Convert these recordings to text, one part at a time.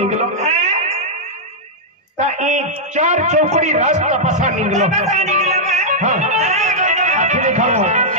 निकलो चार चौकड़ी रास्ता पसा निकलो हाँ आखिर खड़ो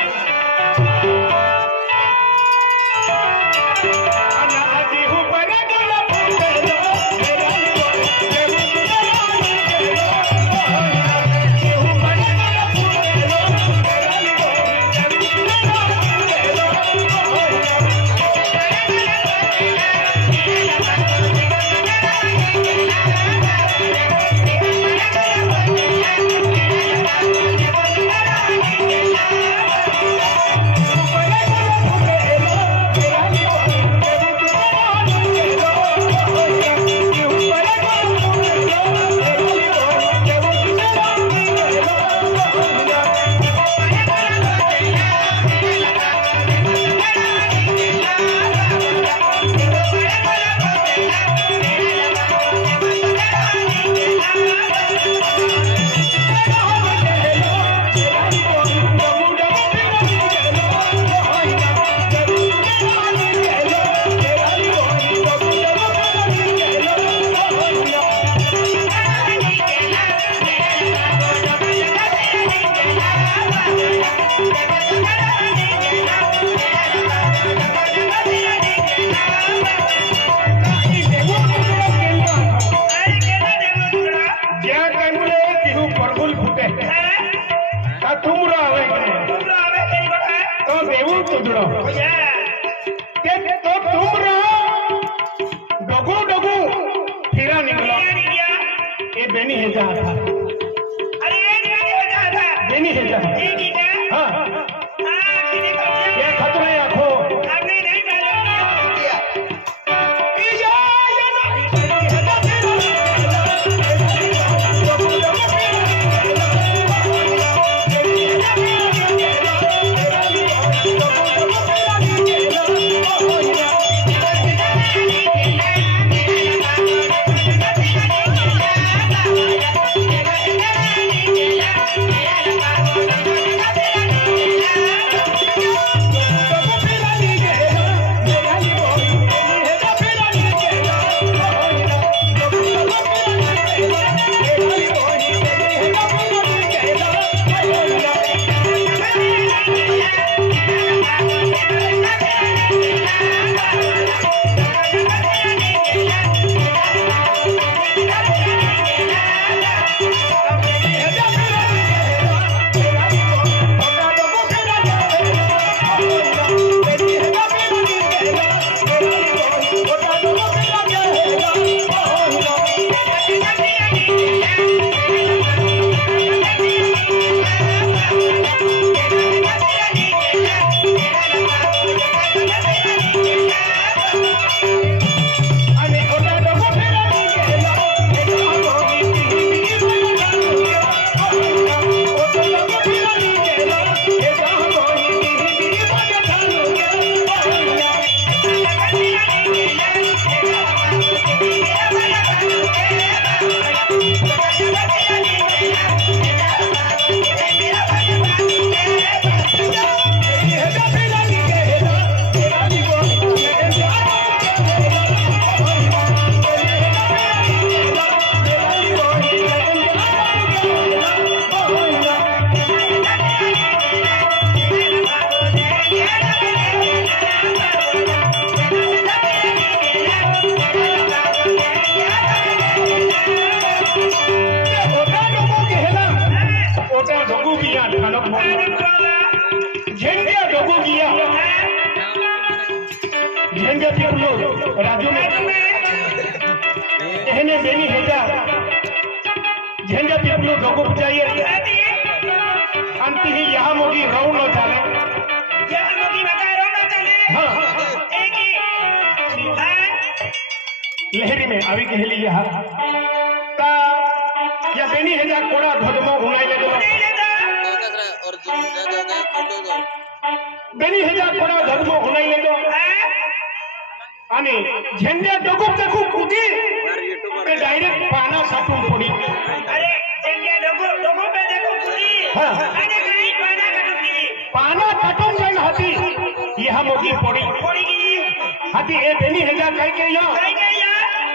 राज्यों में कहने बेनी हेजा झंडा पिपलो दोगो चाहिए अंत ही यहाँ मोगी राउंड न चले यहाँ मोगी बता राउंड न चले हाँ एक ही लहरी में अभी कहली यह ता या बेनी हेजा कोड़ा धदमो उनाई ले दो बेनी हेजा कोड़ा धदमो उनाई ले दो आणि झेंडा डगुप देखू कुदी पे डायरेक्ट पाना काटून पड़ी अरे झेंडा डगुप पे देखू कुदी अरे नहीं पाना काटून जान हाथी यह मोगी पड़ी हाथी ए बेनी हेजा कह के या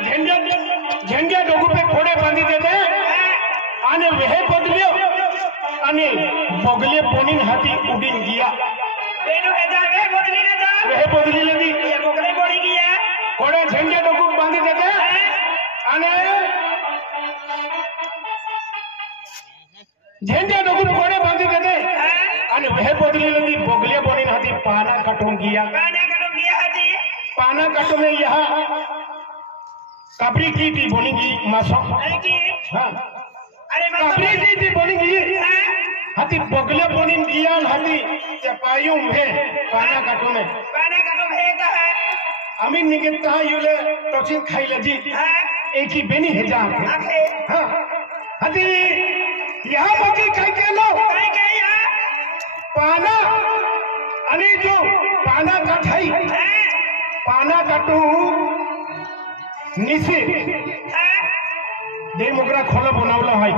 झेंडा डगुप पे कोड़े बांधी देते आने वह बदलियो आने बगले पोनिन हाथी उड़ीन गया बेनो हेजा वह बदली लेदी बगले पड़ी गया कोड़े झेंडा डगुप बांधी देते आने झेंडा डगुप कोड़े बांधी देते आने वह बदली लेदी बगले पोनिन हाथी पाना काटून गया हाथी पाना काटो में यह कबरी की थी बोलेंगी मासो हाँ अरे कबरी की थी बोलेंगी हाथी बगले बोलिन किया हाथी चपायूं में पाना काटो में का है अमी निकलता है यूले टोचिन खाई लगी एक ही बेनी है जा हाँ हाथी यहाँ बाकी कहीं के लो पाना अने जो पाना काटाई पाना काटू निसे दे मुगरा खोलो बनावला है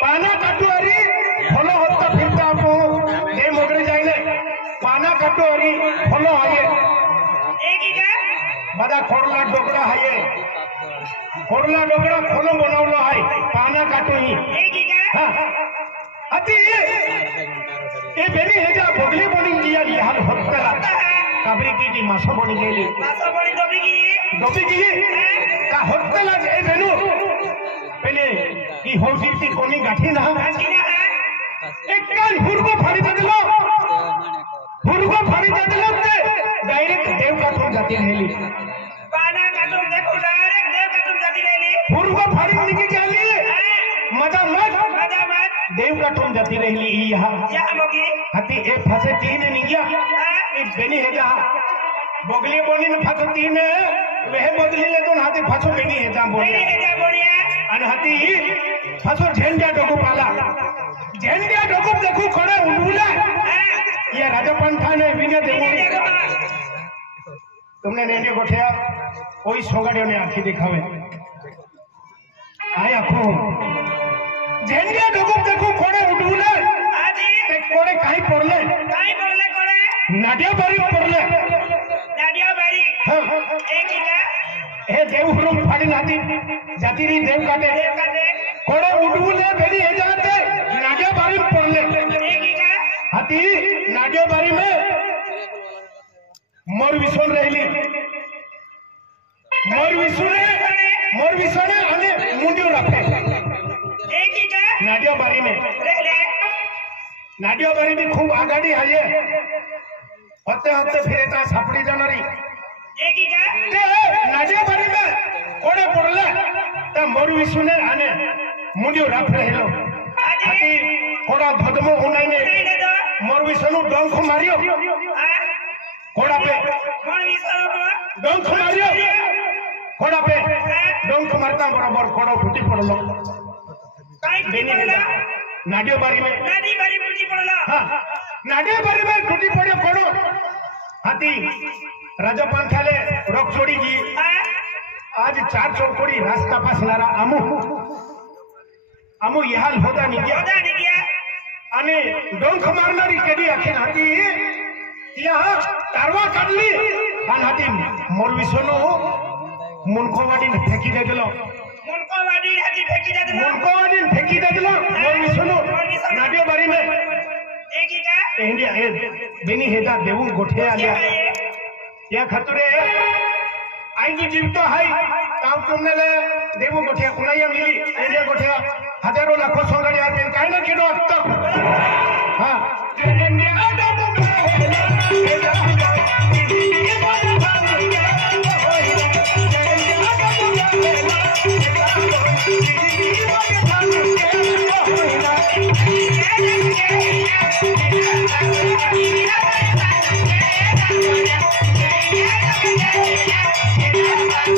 पाना काटू अरी खोलो होता फिरता आपको दे मुगरे जाइले पाना काटू अरी खोलो है बड़ा खोड़ला डोकरा है खोड़ला डोकरा खोलो बनावला है पाना काटू ही हाँ अति ये बेनी है जा बगले बनी लिया ये हाल होता कबरी की मासो बनी गेली डोबी की का होता लग ए बेनु पहले की होसी की कोनी गाठी ना एक काल हुरगो फाड़ी दे दिलो हुरगो फाड़ी दे दिलो ते डायरेक्ट देव का तुम जाती हेली पाना का तुम देखो डायरेक्ट देव का तुम जाती हेली हुरगो फाड़ी निकी गेली मजा मत देव का तुम जाती रहली यहाँ मोगी हाथी एक फसे तीन नहीं गया एक बेनी है जहाँ बगले बोनी में फसो तीन वह बदली ले तो हाथी फसो बेनी है जहाँ बोली अन हाथी फसो झेंडा डोकू पाला झेंडा डोकू देखू खड़े उड़ूला ये राजा पंथा ने बिना देखो तुमने नेने को ठेया कोई सोगाड़ियों ने आँखी दिखावे आया खूब झेंडा डोकू देखू खड़े उड़ूला ते कोड़े कहीं पड़ले नाडिया बारी हाँ एक हे देव रूम फाड़ी नाती जाती रही देव काटे कोड़े उड़ूले बेली है जाते नाडिया बारी पड़ले हाथी नाडिया बारी में मोर विसोन रहली मोर विसोने अने मुंडियो रखे नाडिया बारी में नाडिया बारी में खूब आगाड़ी है होते होते फिर इतना सापड़ी जानारी नाडिया बारी में कोड़े पड़ले ता मोर विसुने आने मुंडियो रख रहे लो हाथी कोड़ा धदमो उनाई ने मोर विसुनु डंख मारियो कोड़ा पे डंख मारियो कोड़ा पे डंख मारता बराबर कोड़ा फूटी पड़लो नाडियो बारी में हाँ नाडियो बारी में टूटी पड़े कोड़ो हाथी राजा पंथाले रोक छोड़ी की आज 4 चौकोड़ी रास्ता पास लारा अमु यह हाल होता नहीं गया अने डोंख मारनारी केडी आखिन हाथी यहाँ तारवा काटली अन हाथी मोर विसोनो मुनकोवाडी फेंकी दे दिलो मुनकोवाडी फेंकी दे दिलो मोर विसोनो नाडियो बारी में इंडिया बेनी हेदा देवू गोठे आलिया या खतुरे आईगी जीवतो हाई ताव तुमने ले देवू गोठे कुनाया मिली इंडिया गोठे हजारों लाखों संगड़ी आते काहे ना किनो अब हां Yeah.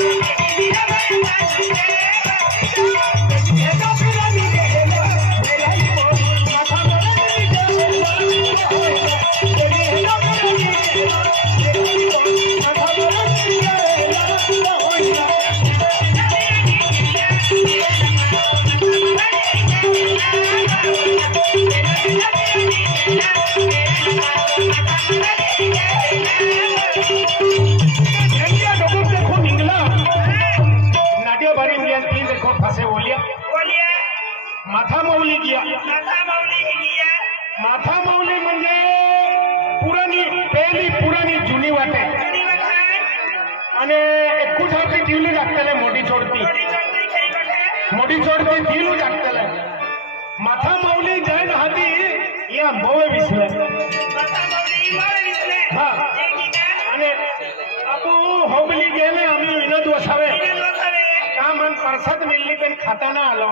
कुछ आपली दिवली लागतले मोठी चोरती दिवली लागतले माथा माऊली जैन हाती या बोवे विसले हा आणि आपू होबली गेले आम्ही विनोद वसावे का मन परसाद मिळली पण खाता ना आलो